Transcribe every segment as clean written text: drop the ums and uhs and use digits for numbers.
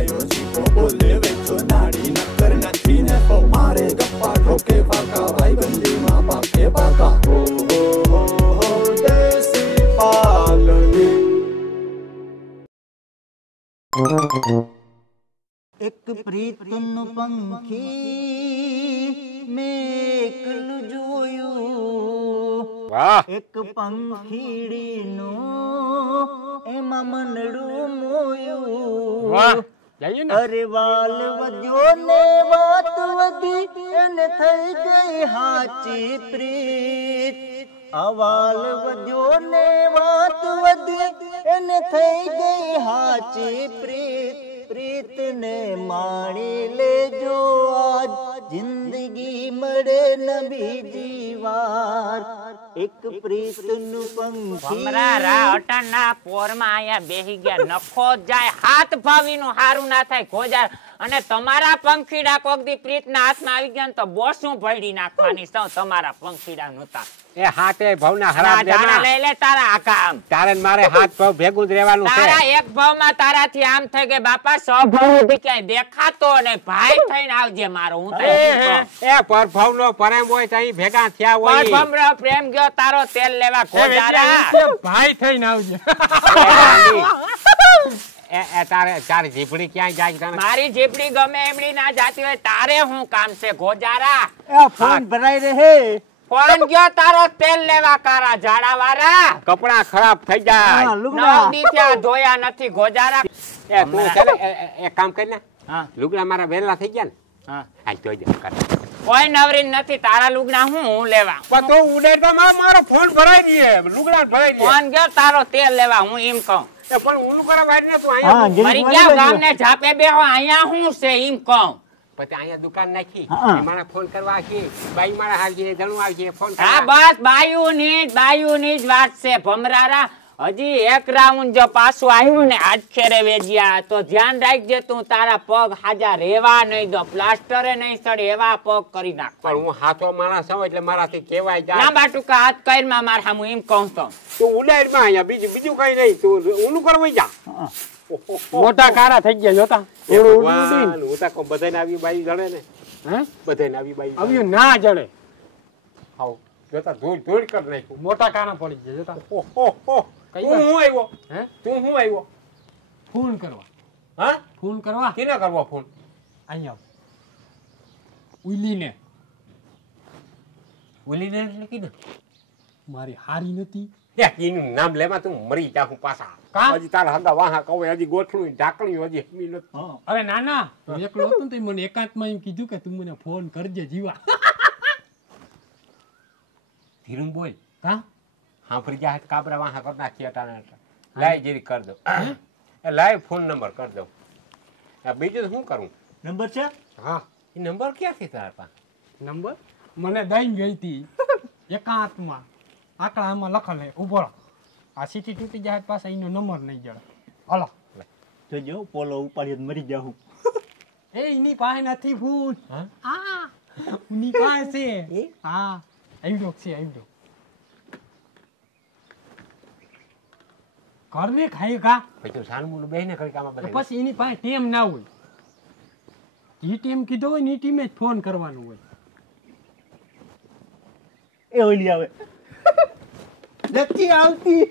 ગાયો જીકો બોલે વેચો નાડી નકર નથી ને તો મારે ગપ્પા ઠોકે પાકા ભાઈ બંધીમાં પાકે પાકા હો દેસી પાલડી એક પ્રીતનું પંખી મેં એકલું જોયું વાહ એક પંખીડીનું એમાં મનડું મોયું વાહ જઈએ ને અરે વાલ વધ્યો ને વાત વધી એને થઈ ગઈ હાચી પ્રીત અવાલ વધ્યો ને વાત વધી એને થઈ ગઈ હાચી પ્રીત પ્રીત ને માણી લેજો આજ જિંદગી મળે ન બીજી વાર એક પ્રીતનું પંખી ભમરા રા અટાના પોરમાં આયા બેહી ગયા નખો જાય હાથ ભાવીનું હારું ના થાય ખોજા અને તમારા પંખીડા કોક દી પ્રીતના હાથમાં આવી ગયા ને તો બોસું ભળી નાખવાની સૌ તમારા પંખીડા નહોતા એ હાથે ભવના હરામ દેના લઈ લે તારા આકા આમ તારે ને મારે હાથ ભવ ભેગું જ રહેવાનું છે તારા એક ભાવમાં તારાથી આમ થઈ કે બાપા સ્વભાવ ક્યાંય દેખાતો ને ભાઈ થઈને આવજે મારો હું તો એમ કહું. એ પરભવનો પ્રેમ હોય તો અહીં ભેગા થયા હોય પણ ભમરો પ્રેમ ગયો તારો તેલ લેવા ખોજારા ભાઈ થઈને આવજે એ તારી જીભડી ક્યાંય જાય તને મારી જીપડી ગમે એમડી ના જાતી હોય તારે હું કામ છે ગોજારા ફોન ભરાઈ રહે ફોન ગયો તારો તેલ લેવા કારા ઝાડા વાળા કપડા ખરાબ થઈ જાય નવ દી થયા ધોયા નથી ગોજારા એ તું ચાલે એક કામ કરી ને હા લુગડા મારા વેલા થઈ ગયા ને હા હાલ જોઈ દે કોઈ નવરી નથી તારા લુગડા હું લેવા પણ તું ઉડેર તો મારો ફોન ભરાઈ દઈએ લુગડા ભરાઈ દઈએ ફોન ગયો તારો તેલ લેવા હું એમ કહું એ પણ ઊનું કરવા વાળી ને તું અહીંયા મરી ગયા ગામને ઝાપે બેહો અહીંયા હું છે એમ કહું પછી અહીંયા દુકાન નાખી હા. મારા ફોન કરવા આખી બાઈ મારા આવજે જણું આવજે ફોન હા બસ બાયુની જ વાત છે ભમરારા હજી એક રાઉન્ડ જો પાછું આવ્યું ને આજ ખેરે વેજ્યા તો ધ્યાન રાખજે તું તારા પગ હાજા રેવા નહીં દો પ્લાસ્ટરે નહીં સડે એવા પગ કરી નાખ પણ હું હાથો માણસ છું એટલે મારાથી કહેવાય જાય લાંબા ટૂંકા હાથ કઈરમાં માર હામું એમ કહું તો તું ઉડાડ માં અહીંયા બીજું કઈ નહીં તું ઊનું કરવા જા મોટા કારા થઈ ગયા જોતા ભગવાન, હું તો બધાને આવી બાઈ જડે ને હે બધાને આવી બાઈ આવ્યું ના જડે હાવ જોતા ધૂળ ધૂળ કરી નાખ્યું મોટા કારા પડી ગયા જોતા ઓહો કઈ તું હું આવ્યો હે તું હું આવ્યો ફોન કરવા હા ફોન કરવા કેને કરવો ફોન અહીંયા ઉલીને ઓલીને એટલે કીધું મારી હારી નથી એનું નામ લેવા તું મરી જા હું પાછા કા? હજી તારા હંગા વાહા કહું હજી ગોઠલું ઢાકણું હજી હમી નથી અરે ના ના હું એકલો હતો ને તો મને એકાંતમાં એમ કીધું કે તું મને ફોન કરજે જીવા ધીરું બોલ કા હા ફરી જા કાબરા વાહા કર નાખી અટાણે લાઈ જેરી કર દો એ લાઈ ફોન નંબર કર દો બીજું શું કરું નંબર છે હા એ નંબર ક્યાંથી તારા પાસે નંબર મને દઈ ગઈ હતી એકાંતમાં આકડા આમાં લખેલ ઉભો રહો. આ સીટી તૂટી જાય પાસે એનો નંબર નહીં જડે હલો જોજો પોલો ઉપાડી મરી જાઉં એ એની પાસે નથી ફોન હા? હા એની પાસે છે હા આવડો છે આવડો ઘરને ખાઈ કા પછી તું સાનમુનું બેહીને કરી કામ તો પછી એની પાસે ટેમ ના હોય એ ટીમ કીધો હોય ને એ ટીમે જ ફોન કરવાનું હોય એ ઓલી આવે નથી આવતી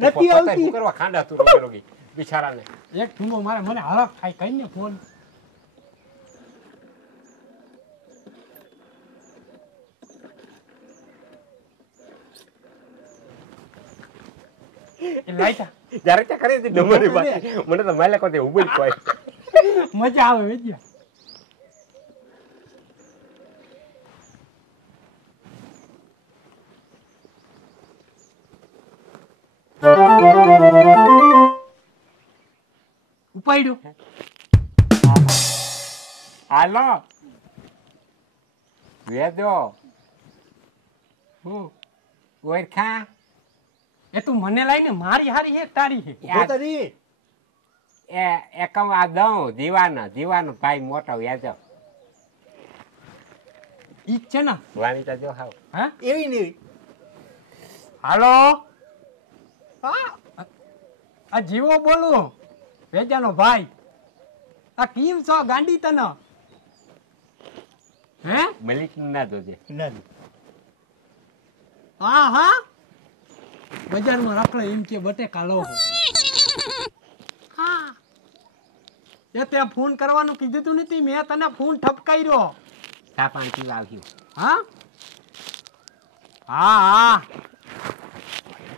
નથી આવતી કરવા ખાંડા તું રોગી રોગી બિચારાને એક ઠુમો મારે મને હરખ થાય કઈને ફોન લાઈટા જ્યારે તે કરી હતી ડમરી પાસે મને તો માલે કોતે ઉભી કોઈ મજા આવે વેજ્યા ઉપાડ્યો હાલો વેદો હું ઓળખા એ તું મને લાઈને મારી હારી હે તારી હે પોતાની એ એકવા દઉં દીવાનો ભાઈ મોટો વેદો ઈ છે ને વાણીતા જો હાવ હા એવી નહીં હાલો હા આ જીવો બોલું વેજાનો ભાઈ આ કેમ છો ગાંડી તને હે મલિક ના જોજે. નથી હા હા બજારમાં રખડે એમ કે બટેકા લો હા એ તે ફોન કરવાનું કીધું તું નથી મેં તને ફોન ઠપકાર્યો ચા પાણી પીવા આવ્યું. હા હા હા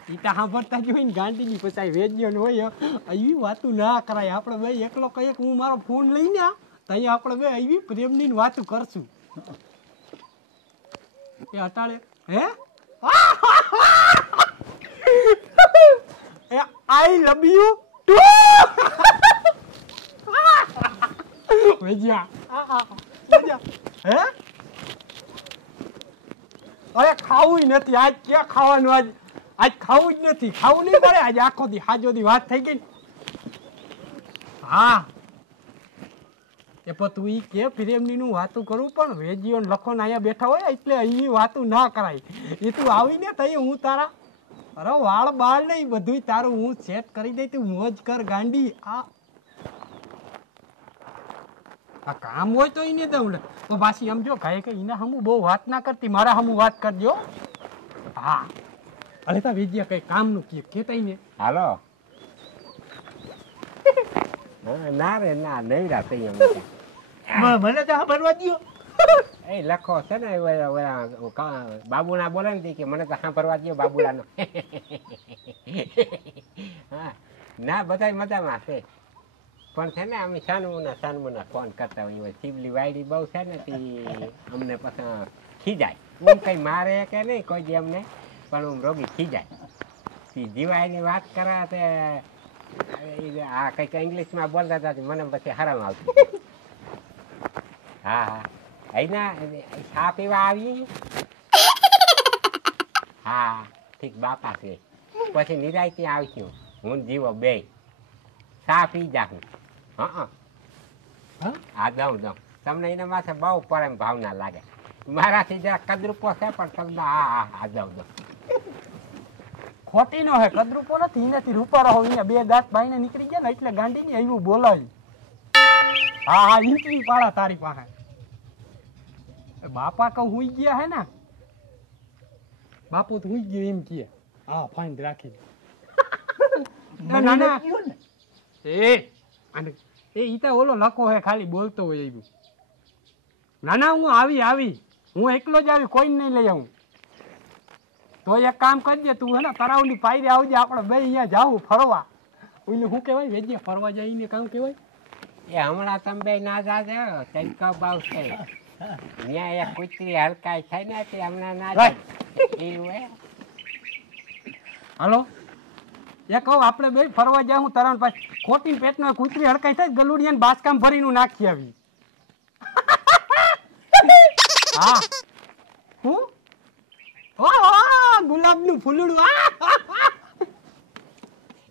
ઈ તો સાંભળતા જ હોય ને ગાંધીની પછી વેજ્યો ને હોય એવી વાતું ના કરાય આપણે બે એકલો કહીએ કે હું મારો ફોન લઈને ત્યાં આપણે બે એવી પ્રેમની વાતું કરશું એ અટાળે હે આઈ લવ યુ ટુ વેજ્યા હે અરે ખાવું નથી આજ ક્યાં ખાવાનું આજ ખાવું જ નથી ખાવું નહીં પડે આજ આખો દી હાજો દી વાત થઈ ગઈ હા એ પણ તું ઈ કે પ્રેમની નું વાતું કરું પણ વેજીઓ લખો ને અહીંયા બેઠા હોય એટલે અહીં વાતું ના કરાય એ તું આવીને તઈ હું તારા અરે વાળ બાળ નહીં બધું તારું હું સેટ કરી દઈ તું મોજ કર ગાંડી આ કામ હોય તો એને દઉં ને તો પાછી એમ જો કહે કે એને હમું બહુ વાત ના કરતી મારા હમું વાત કરજો હા અરે તા વેજ્યા કઈ કામનું કેતાય ને હાલો. ના રે ના નહીં રાતે એમ મને તો સાંભળવા દ્યો. એ લખો છે ને બાબુના બોલે ને કે મને તો સાંભળવા દો બાબુલાનો. હા ના બધા મજામાં છે પણ છે ને અમે સાનમુના ફોન કરતા હોઈએ શિવલી વાયડી બહુ છે ને તે અમને પછી ખીજાય હું કઈ મારે કે નહીં કોઈ દી અમને પણ હું રોગી ખીજાય જીવાયની વાત કરે તે આ કંઈક ઇંગ્લિશમાં બોલતા હતા મને પછી હરામ આવતું. હા હા અહીંના ચા પીવા આવી. હા ઠીક બાપા છે પછી નિરાયતી આવશું હું જીવો બે ચા પી જાઉં. હા દઉં તમને એના માથે બહુ પરમ ભાવના લાગે મારાથી જરા કદરૂપો છે પણ તમને હા દઉં ખોટી નો હે કદરૂપો નથી એનાથી રૂપારો હોય અહીંયા બે દાંત ભાઈને નીકળી ગયા ને એટલે ગાંડી ની એવું બોલાવી હા હા ઈંટલી પાડા તારી પાસે બાપા કહું હુઈ ગયા હે ને બાપુ તો હુઈ ગયો એમ કે હા ફાઈન રાખી ના ના એ ઈતા ઓલો લખો હે ખાલી બોલતો હોય એવું ના હું આવી હું એકલો જ આવી કોઈ નહીં લઈ આવું તો એક કામ કરજે તું હે ને તરાવની પાયરે આવજે આપણે બે અહીંયા જાવું ફરવા ઓલું શું કહેવાય વેજે ફરવા જઈને કામ કહેવાય એ હમણાં તમે બે ના જાજો તડકા બાવ છે ત્યાં એક કૂતરી હલકાઈ થાય ને તે હમણાં ના જાય એવું હાલો એ કહું આપણે બે ફરવા જાઉં તરણ પાછી ખોટી પેટનો કૂતરી હડકાઈ થાય ગલુડિયાને બાસકામ ભરીનું નાખી આવી હા હું ગુલાબનું ફૂલડું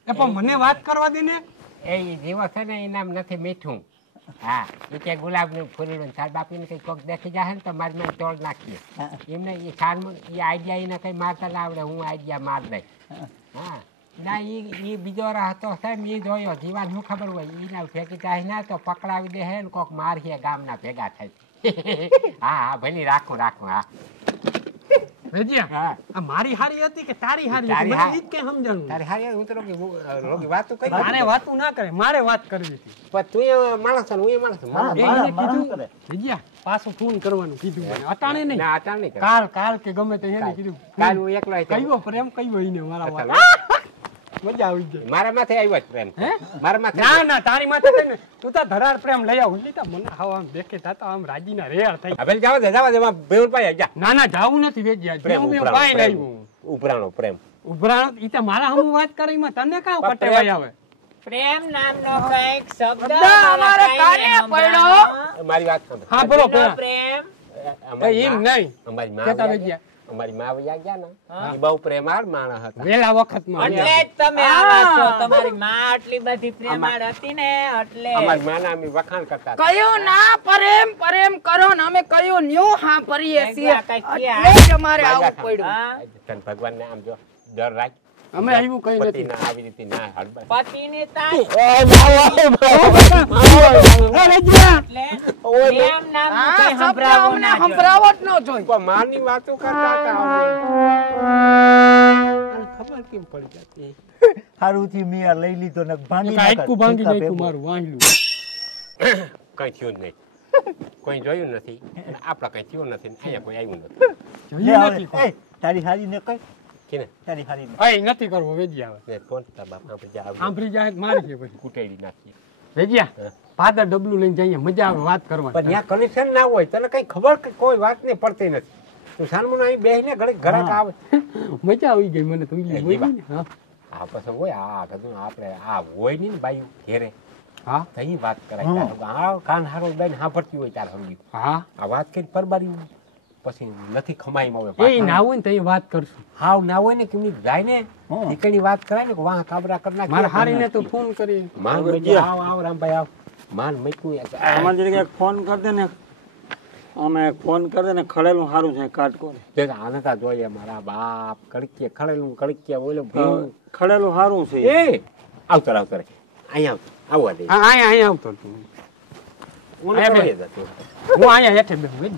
એ પણ મને વાત કરવા દે ને એ જીવો છે ને ઇનામ નથી મીઠું હા એ કે ગુલાબનું ફૂલડું તાર બાપીને કઈ કોક દેખી જાય ને તો મારી મને તોડ નાખીએ એમને એ સારમાં એ આઈડિયા એને કઈ મારતા ના આવડે હું આઈડિયા માર દઈ હા ના એ બીજો હતો સાહેબ એ જોયો જીવાન શું ખબર હોય એના ભેગી જાય ના તો પકડાવી દે હે ને કોક મારીએ ગામના ભેગા થાય હા ભલે રાખું હા વેજિયા આ મારી હારી હતી કે તારી હારી હતી મને ઈ કે સમજાણું તારી હારી હું તો રોગી વાતો કરી મારે વાતો ના કરે મારે વાત કરવી હતી પણ તું એ માણસ હું એ માણસ એને કીધું વેજિયા પાછું ફોન કરવાનું કીધું મને અટાણે નહીં ના અટાણ નહીં કાલ કે ગમે તે એને કીધું કાલ હું એકલો કયો પ્રેમ કયો ઈને મારા વાત મજા આવી જાય મારા માથે આવ્યો જ પ્રેમ હે મારા માથે ના તારી માથે કઈ ને તું તો ધરાર પ્રેમ લઈ આવ લીધા મને હાવ આમ દેખે તાતા આમ રાજીના રેર થઈ હવે જાવ દે બેઉર પાઈ જા ના જાવું નથી વેજ્યા પ્રેમ હું પાઈ લાવ્યું ઉપરાણો પ્રેમ ઉભરાણો ઈ તો મારા હમું વાત કરી માં તને કાં પટેવાય આવે પ્રેમ નામનો કઈક શબ્દ અમારે કાને પડ્યો મારી વાત સાંભળ હા બોલો પ્રેમ એમ નહીં અમારી કેતા માં વેજ્યા અમારી માં વયા ગયા ને એ બહુ પ્રેમાળ માણસ હતા વેલા વખતમાં એટલે જ તમે આવા છો તમારી માં આટલી બધી પ્રેમાળ હતી ને એટલે અમારી માં ના અમે વખાણ કરતા હતા. કયો ના પ્રેમ કરો ને અમે કયો ન્યુ હા પરીએ છીએ કઈ એટલે જ અમારે આવું પડ્યું હા તન ભગવાન ને આમ જો ડર રાખ અમે આવ્યું કઈ પતિ નથી ના આવી રીતે ના હડબડ પતિની તાઈ વેજ્યા પ્રેમ નામનું આ કંઈ શબ્દ સંભળાવો અમને ના જોઈએ. સંભળાવો જ ન જોઈએ. પણ માની વાતો કરતા હતા ખબર કેમ પડી જતી સારું થી મેં આ લઈ લીધો ને ભાંગી આખું ભાંગી નાખ્યું મારું વાંગલું કઈ થયું જ નહીં કોઈ જોયું નથી અને આપડા કઈ થયું નથી ને અહીંયા કોઈ આવ્યું નથી જોયું નથી કોઈ. તારી હારી ને કઈ કેને તારી હારી ને અય નથી કરવો વેજ્યા હવે ને ફોન તા બાપ આપણે જા આવી આંભરી જાય તો મારી છે પછી કુટેડી નાખી વેજ્યા પાદર ડબલું લઈને જઈએ મજા આવે વાત પણ કરવાની ત્યાં કનેક્શન ના હોય તને કઈ ખબર કે કોઈ વાત નહીં પડતી નથી તું સાનમું અહીં બેહીને ઘરે ઘરાક આવે મજા આવી ગઈ મને તો ઈ હોય ને હા આ પછી હોય આ કદું આપણે આ હોય નહીં ને બાયું ઘેરે હા તો ઈ વાત કરાય આ કાન હારો બેન સાંભળતી હોય તાર સમજી હા આ વાત કરી પરબારી પછી નથી ખમાઈ માં એ ના હોય ને તો એ વાત કરશું હાવ ના હોય ને કેમની જાય ને નીકળી વાત કરાય ને કે વાહ કાબરા કરી નાખી મારે હારીને તો ફોન કરી માન મજી આવ આવ રામભાઈ આવ માન મૈકું અમારે જરીક એક ફોન કર દે ને અમે એક ફોન કર દે ને ખડેલું સારું છે કાટકો દેખ આનતા જોઈએ મારા બાપ કડકીએ ખડેલું કડકીએ બોલો ભીમ ખડેલું સારું છે એ આવતર આવતર અહીંયા આવવા દે હા અહીંયા આવતો તું હું અહીંયા જતો હું અહીંયા હેઠે બેઠું વેજ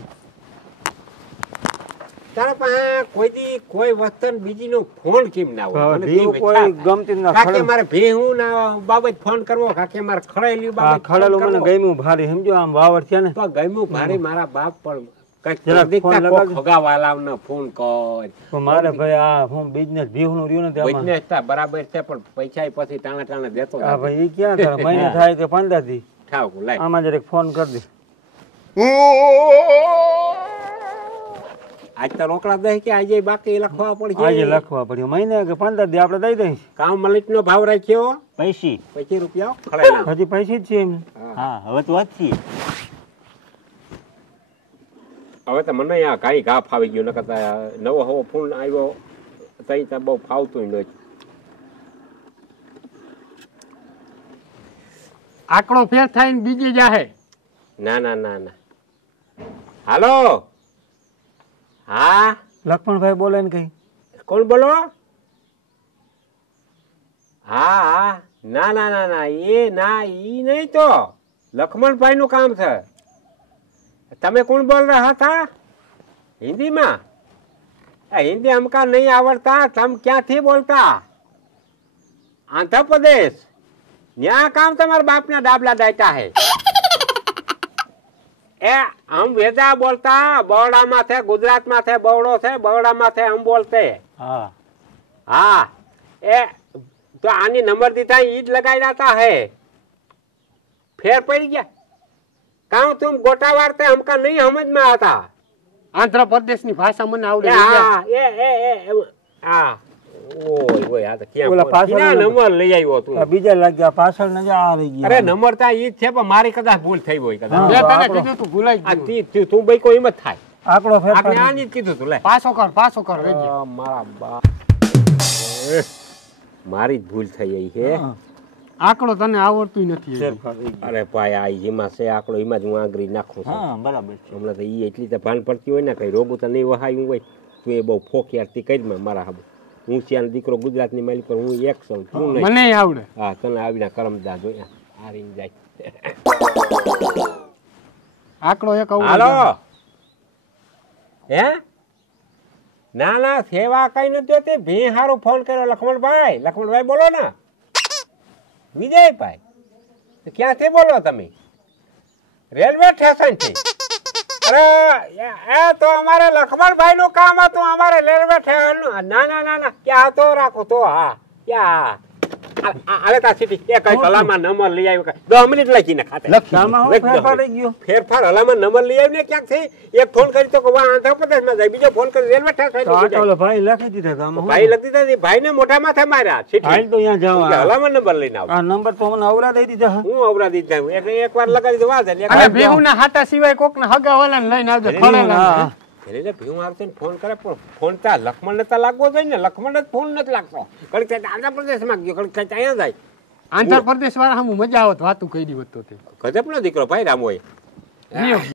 તારા પાસે કોઈ દી કોઈ વસ્તુ બીજીનો ફોન કેમ ના હોય મને ભીમ કેમ કોઈ ઈચ્છા ગમતી ના કાકે મારે ભીહું ના બાબત ફોન કરવો કાકે મારે ખડેલી બાબત ખડેલું મને ગમ્યું ભારે સમજો આમ વાવર છે ને તો ગમ્યું ભારે મારા બાપ પણ કઈક જરાક દીકતા ફોન કોક લગાડજો. ફગાવાલાઓને ફોન કર તો મારે ભાઈ આ હું બિઝનેસ ભીહનું રહ્યું ને તેમાં બિઝનેસ તા બરાબર છે પણ પૈસા પછી ટાણા ટાણા દેતો હા ભાઈ ઈ ક્યાં કરે મહિને થાય કે 15 દી ઠાવ લાય આમાં જરીક ફોન કરી દે આજ તો રોકડા દે કે આજે બાકી લખવા પડશે આજે લખવા પડ્યું મહિને કે 15 દી આપણે દઈ દઈશ કામ મલિક નો ભાવ રાખ્યો પૈસી ₹25 ખળેલા હજી પૈસા જ છે એમ હા હવે તો વાંચી હવે તો મને આ કાંઈ ઘા ફાવી ગયો નકર નવો હવો ફોન આવ્યો તઈ તો બહુ ફાવતું નથી આંકડો ફેર થાય ને બીજે જાહે ના ના ના ના હાલો હા લક્ષ્મણભાઈ બોલે ને કઈ કોણ બોલો હા હા ના ના ના ના ઈ નહીં તો લક્ષ્મણભાઈ નું કામ છે તમે કોણ બોલ રહ્યા હતા હિન્દીમાં હિન્દી हमका नहीं आवड़ता तुम ક્યાંથી બોલતા आंध्र प्रदेश न्या काम तुम्हारे बाप ने डाबला डाटा है ए हम वेदा बोलता बड़ौदा में थे गुजरात में थे बड़ो थे बड़ौदा में थे हम बोलते હા हाँ ए तो आनी नंबर दीता ईद लगाई जाता है फेर पड़ गया कहूँ तुम गोटा वारते हमका नहीं समझ में आता આંધ્રપ્રદેશની ભાષા મને આવડે हाँ हाँ ઓય ઓય આ તો ક્યાં ઓલા ફોન? પાછળ ક્યાં નંબર? નંબર લઈ આવ્યો તું આ બીજા લાગ્યા પાછળ ન જા આવી ગયા અરે નંબર તો ઈ જ છે પણ મારી કદાચ ભૂલ થઈ હોય કદાચ હા. મેં તને આપણો- કીધું તું ભૂલાઈ આ ગયું તું ભાઈ કોઈ એમ જ થાય આંકડો ફેરફાર આપણે આની જ કીધું તું લે પાછો કર વેજ્યા આ મારા બા મારી જ ભૂલ થઈ ગઈ છે હા. આંકડો તને આવડતું નથી ફેરફાર થઈ ગયો. અરે ભાઈ આ જેમાં છે આકડો એમાં જ હું આંગળી નાખું છું હા બરાબર છે હમણાં તો ઈ એટલી તો ભાન પડતી હોય ને કઈ રોગું તો નહીં વહાયું હોય તું એ બહુ ફોકિયારતી કરી મારા હાબુ હું શ્યાનો દીકરો ગુજરાતની માલિક પર હું એક છું તું નહીં મને આવડે હા તને આવીને કરમદા જોયા હારીને જાય આંકડો એક આવડે હાલો હે ના ના સેવા કઈ નથી જોતી ભી હારું ફોન કર્યો લક્ષ્મણભાઈ બોલો ને વિજયભાઈ તો ક્યાંથી બોલો તમે રેલવે સ્ટેશન થી અરે એ તો અમારે લક્ષ્મણભાઈ નું કામ હતું અમારે રેલવે સ્ટેશન નું ના ના ના ના ક્યાં તો રાખો તો હા ક્યાં અરે તા સીટી એ કઈ હલામાં નંબર લઈ આવ્યો 10 મિનિટ લખીને ખાતે આમાં હું ફેરફાર થઈ ગયો ફેરફાર હલામાં નંબર લઈ આવીને ક્યાંકથી એક ફોન કરી તો કે વા આંધ્રપ્રદેશમાં જાય બીજો ફોન કરી રેલવે તો આ સ્ટેશન તો ઓલો ભાઈ લખી દીધા હતા આમાં ભાઈ લખી દીધા ભાઈને મોઢા માથે માર્યા હાલ સીટી તો અહીંયા જાવ હલામાં નંબર લઈને આવ આ નંબર તો મને અવરા દઈ દીધા હે. હું અવરા દીધા હું એક વાર લગાડી દો વાત અને ભેહુના હાટા સિવાય કોક ને હગા વાળાને લઈને આવજો ખળેલા હા. એટલે ભીમ આવશે ને ફોન કરે પણ ફોન તા લક્ષ્મણ ને તા લાગવો જોઈએ ને લક્ષ્મણ ને ફોન નથી લાગતો કડીક થાય આંધ્રપ્રદેશમાં ગયો કડીક થાય અહીંયા જાય આંધ્રપ્રદેશ વાળા હમ મજા આવત વાતું કરી હોત તો તે ગજબનો દીકરો ભાઈ રામ હોય લ્યો.